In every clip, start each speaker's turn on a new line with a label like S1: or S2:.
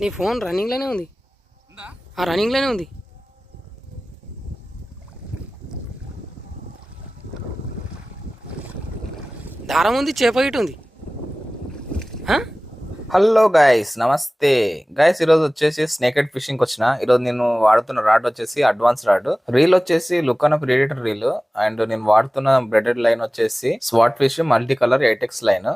S1: నీ ఫోన్ రన్నింగ్లోనే ఉంది. ఆ రన్నింగ్లోనే ఉంది. దారం ఉంది చేప ఇటు ఉంది?
S2: హలో గైస్ నమస్తే. గైస్ ఈరోజు వచ్చేసి స్నేకెడ్ ఫిషింగ్ వచ్చిన ఈరోజు నేను వాడుతున్న రాడ్ వచ్చేసి అడ్వాన్స్ రాడ్ రీల్ వచ్చేసి లుక్ అన్న ప్రీడేటర్ రీల్ అండ్ నేను వాడుతున్న బ్రెడెడ్ లైన్ వచ్చేసి swat fish multi colour eight x line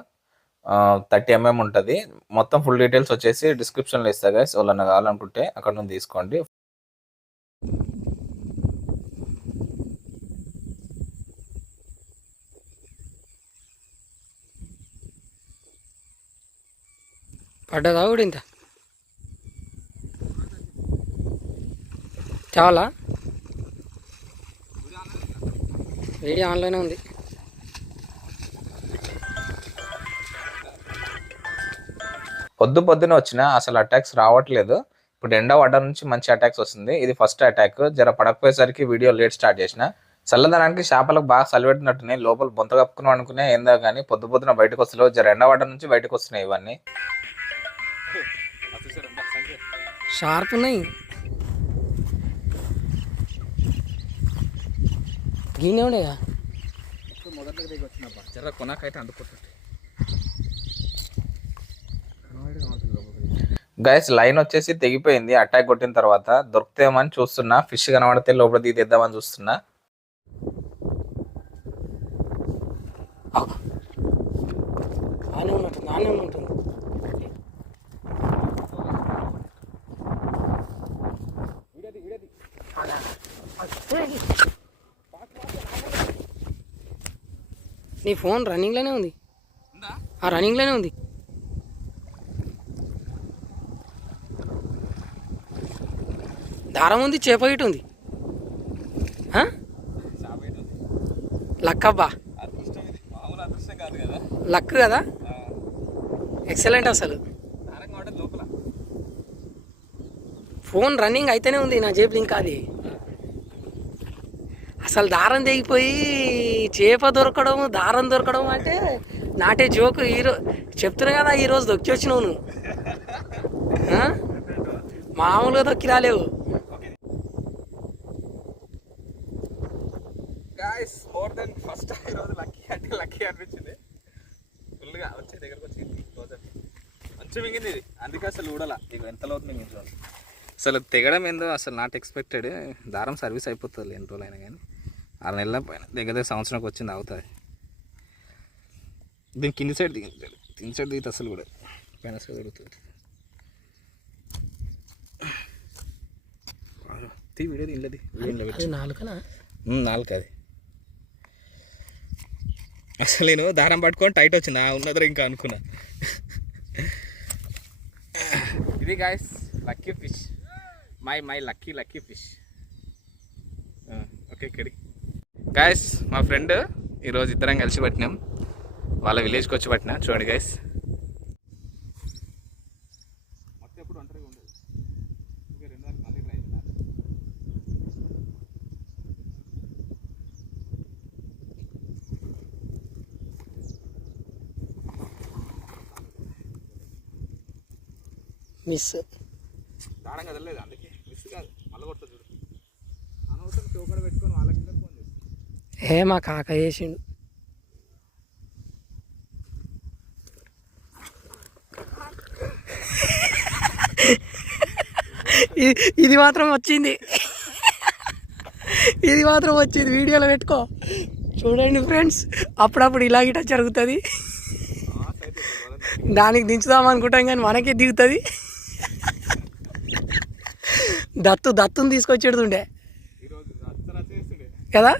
S2: thirty mm ఉంటుంది. మొత్తం ఫుల్ డీటెయిల్స్ వచ్చేసి డిస్క్రిప్షన్లో ఇస్తా గైస్ వాళ్ళని కావాలనుకుంటే అక్కడ నుండి తీసుకోండి.
S1: పడ్డదా కూడా ఇంత? చాలా వీడియో ఆన్లైన్ ఉంది.
S2: పొద్దు పొద్దున వచ్చిన అసలు అటాక్స్ రావట్లేదు. ఇప్పుడు ఎండ పడ్డ నుంచి మంచి అటాక్స్ వస్తుంది. ఇది ఫస్ట్ అటాక్ జర పడకపోయేసరికి వీడియో లేట్ స్టార్ట్ చేసిన. చల్లదనానికి చేపలకు బాగా చలిపెట్టినట్టున్నాయి లోపల బొంత కప్పుకున్నాం అనుకునే ఏందో కానీ పొద్దు పొద్దున బయటకు వస్తలేవు. జర ఎండ పడ్డ నుంచి బయటకు వస్తున్నాయి ఇవన్నీ.
S1: షార్ప్ ఉన్నాయి. గీనే ఉండేగా
S2: జర కొనాకైతే అందుకుంటుంది గైస్ లైన్ వచ్చేసి తెగిపోయింది. అటాక్ కొట్టిన తర్వాత దొరుకుతామని చూస్తున్నా. ఫిష్ కనబడితే లోపల తెద్దామని చూస్తున్నా.
S1: నీ ఫోన్ రన్నింగ్లోనే ఉంది. ఆ రన్నింగ్లోనే ఉంది. దారం ఉంది చేప ఇటు ఉంది. లక్ లక్కబ్బా లక్ కదా? ఎక్సలెంట్ అసలు. ఫోన్ రన్నింగ్ అయితేనే ఉంది నా జేబులు ఇంకా అది. అసలు దారం తెగిపోయి చేప దొరకడం దారం దొరకడం అంటే నాటే జోకు. ఈరో చెప్తున్నా కదా ఈరోజు దొక్కి వచ్చినావు నువ్వు మామూలుగా దొక్కి రాలేవు
S2: గాయస్ మోర్ దెన్ ఫస్ట్ ఈరోజు లక్కీ అంటే లక్కీ అనిపించింది. ఫుల్గా వచ్చే దగ్గరకు వచ్చింది మంచి మింగింది ఇది. అందుకే అసలు ఊడలా. ఇక ఎంత లోతు మింగింది చూడండి అసలు తెగడం ఏందో అసలు నాట్ ఎక్స్పెక్టెడ్ దారం సర్వీస్ అయిపోతుంది ఎన్ని రోజులు అయినా కానీ. ఆరు నెలల పైన. దగ్గర దగ్గర సంవత్సరంకి వచ్చింది అవుతుంది దీని కింది సైడ్ దిగింది కింది సైడ్ దిగితే అసలు కూడా పైన సైడ్ దొరుకుతుంది తీ వీడియో దీనిలోది
S1: నాలుకనా?
S2: నాలుగు అది అసలు నేను దారం పట్టుకొని టైట్ వచ్చింది ఆ ఉన్నదో ఇంకా అనుకున్నా. ఇది guys lucky fish my my lucky lucky fish okay ఇక్కడి గాయస్ మా ఫ్రెండ్ ఈరోజు ఇద్దరం కలిసి పట్టినాం. వాళ్ళ విలేజ్కి వచ్చి పట్టినా. చూడండి గాయస్
S1: మిస్.
S2: దారం కదలేదు అందుకే మిస్ కాదు. మళ్ళీ కొడతా చూడు. అనవసరం చౌకడ పెట్టుకొని వాళ్ళకి ఫోన్ చేస్తాను
S1: ఏ మా కాక చేసిండు. ఇది ఇది మాత్రం వచ్చింది. ఇది మాత్రం వచ్చింది. వీడియోలో పెట్టుకో. చూడండి ఫ్రెండ్స్ అప్పుడప్పుడు ఇలాగిట జరుగుతుంది. దానికి దించుదాం అనుకుంటాం కానీ మనకే దిగుతుంది. దత్తు దత్తుని తీసుకొచ్చేడుతుండే. కదా?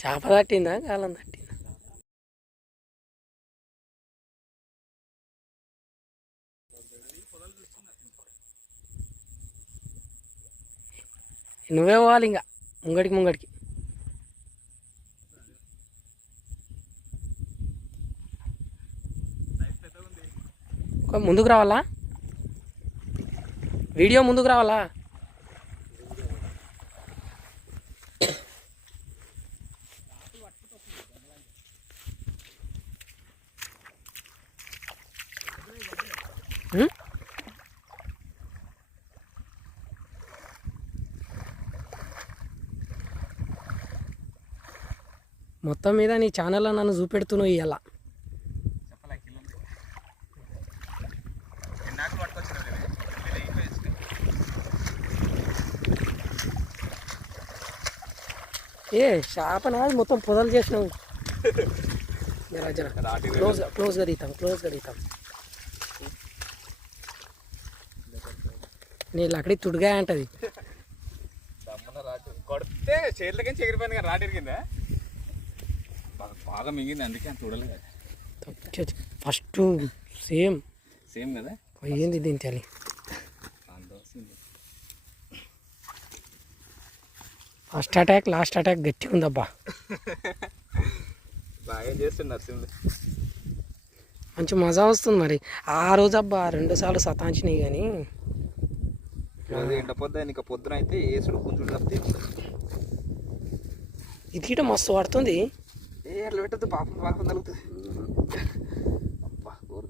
S1: చేప తట్టిందా గాలం తట్టిందా? నువ్వే పోవాలి ఇంకా ముంగడికి ముంగడికి ముందుకు రావాలా? వీడియో ముందుకు రావాలా? మొత్తం మీద నీ ఛానల్లో నన్ను చూపెడుతున్నావు ఇవాళ ఏ చేపనా మొత్తం పొదలు చేసినావు. జరా జరా. క్లోజ్ క్లోజ్గా తీతాం క్లోజ్గా తీతాం నీ లక్కడి తుడిగా అంటది
S2: కొడితే చేతులకి ఎగిరిపోయింది కదా రాటు ఇరిగిందా బాగా మింగింది అందుకే అంత చూడలేదు
S1: ఫస్ట్ సేమ్.
S2: సేమ్ కదా?
S1: ఏంది దీని తల్లి. ఫస్ట్ అటాక్ లాస్ట్ అటాక్ గట్టిగా ఉందబ్బా.
S2: బాగా చేస్తున్నారు
S1: మంచి మజా వస్తుంది మరి. ఆ రోజు అబ్బా రెండు సార్లు సతాంచినాయి కానీ.
S2: ఎండ పొద్దు ఇంకా పొద్దున అయితే ఏసుడు తప్పితే
S1: ఇది మస్తు పడుతుంది.
S2: ఏ అట్లా పెట్టద్దు పాపం పాపం తగులుతుంది అబ్బా ఊరు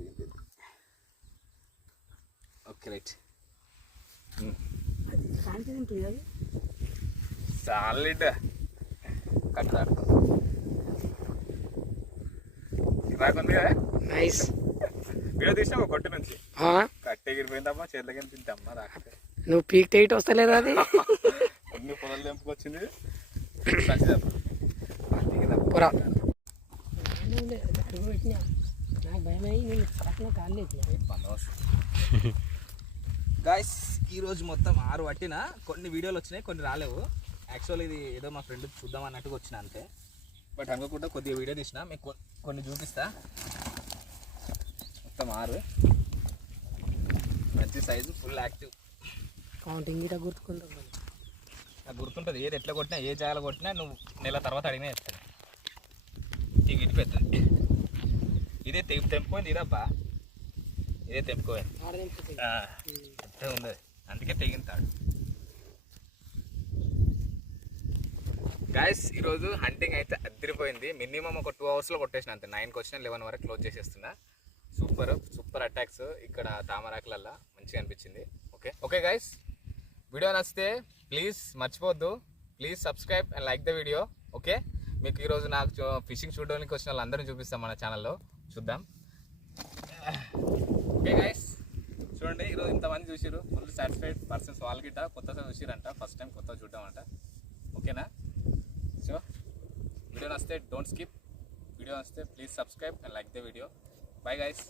S2: ఓకే రైట్. సాలిడ్ కట్టాడు రాకుంది కదా?
S1: నైస్.
S2: వీడియో తీసినా కొట్టు నుంచి? కట్టె ఎగిరిపోయిందమ్మా చేతులకి తింటమ్మా రాకపోతే
S1: నువ్వు పీక్ టైట్ వస్తలేదు అది?
S2: కొన్ని పొలాలు తెంపుకొచ్చింది. మంచిదమ్మా
S1: పొరా
S2: గాయస్ ఈ రోజు మొత్తం ఆరు పట్టిన. కొన్ని వీడియోలు వచ్చినాయి కొన్ని రాలేవు. యాక్చువల్ ఇది ఏదో మా ఫ్రెండ్ చూద్దాం అన్నట్టుగా వచ్చిన అంతే. బట్ అనుకోకుండా కొద్దిగా వీడియో తీసిన మీకు కొన్ని చూపిస్తా. మొత్తం ఆరు. మంచి సైజు ఫుల్ యాక్టివ్
S1: కౌంటింగ్ గుర్తుకుందా
S2: నాకు గుర్తుంటుంది ఏది ఎట్లా కొట్టినా ఏ జాగాలో కొట్టినా నువ్వు నెల తర్వాత అడిగినా చెప్తాను ఇటు పెద్దది ఇదే తె తెంపుకోయింది ఇదబ్బా ఇదే తెంపుకోయింది అంతే ఉంది అందుకే తెగింతాడు గాయస్ ఈరోజు హంటింగ్ అయితే అదిరిపోయింది మినిమం ఒక టూ అవర్స్లో కొట్టేసిన అంతే. నైన్కి వచ్చిన లెవెన్ వరకు క్లోజ్ చేసేస్తున్నా. సూపర్ సూపర్ అటాక్స్ ఇక్కడ తామరాకులల్లా మంచిగా అనిపించింది. ఓకే ఓకే గాయస్ వీడియో నచ్చితే ప్లీజ్ మర్చిపోవద్దు. Please subscribe and like the video okay మీకు ఈరోజు నాకు ఫిషింగ్ చూడడానికి వచ్చిన వాళ్ళందరినీ చూపిస్తాం మన ఛానల్లో చూద్దాం. ఓకే గైస్ చూడండి ఈరోజు ఇంతమంది చూసిరు ఫుల్ సాటిస్ఫైడ్ పర్సన్స్ వాళ్ళ గిట్ట కొత్తగా చూసిరంట ఫస్ట్ టైం కొత్తగా చూడమంట ఓకేనా సో వీడియో నస్తే don't skip video నస్తే please subscribe and like the video bye guys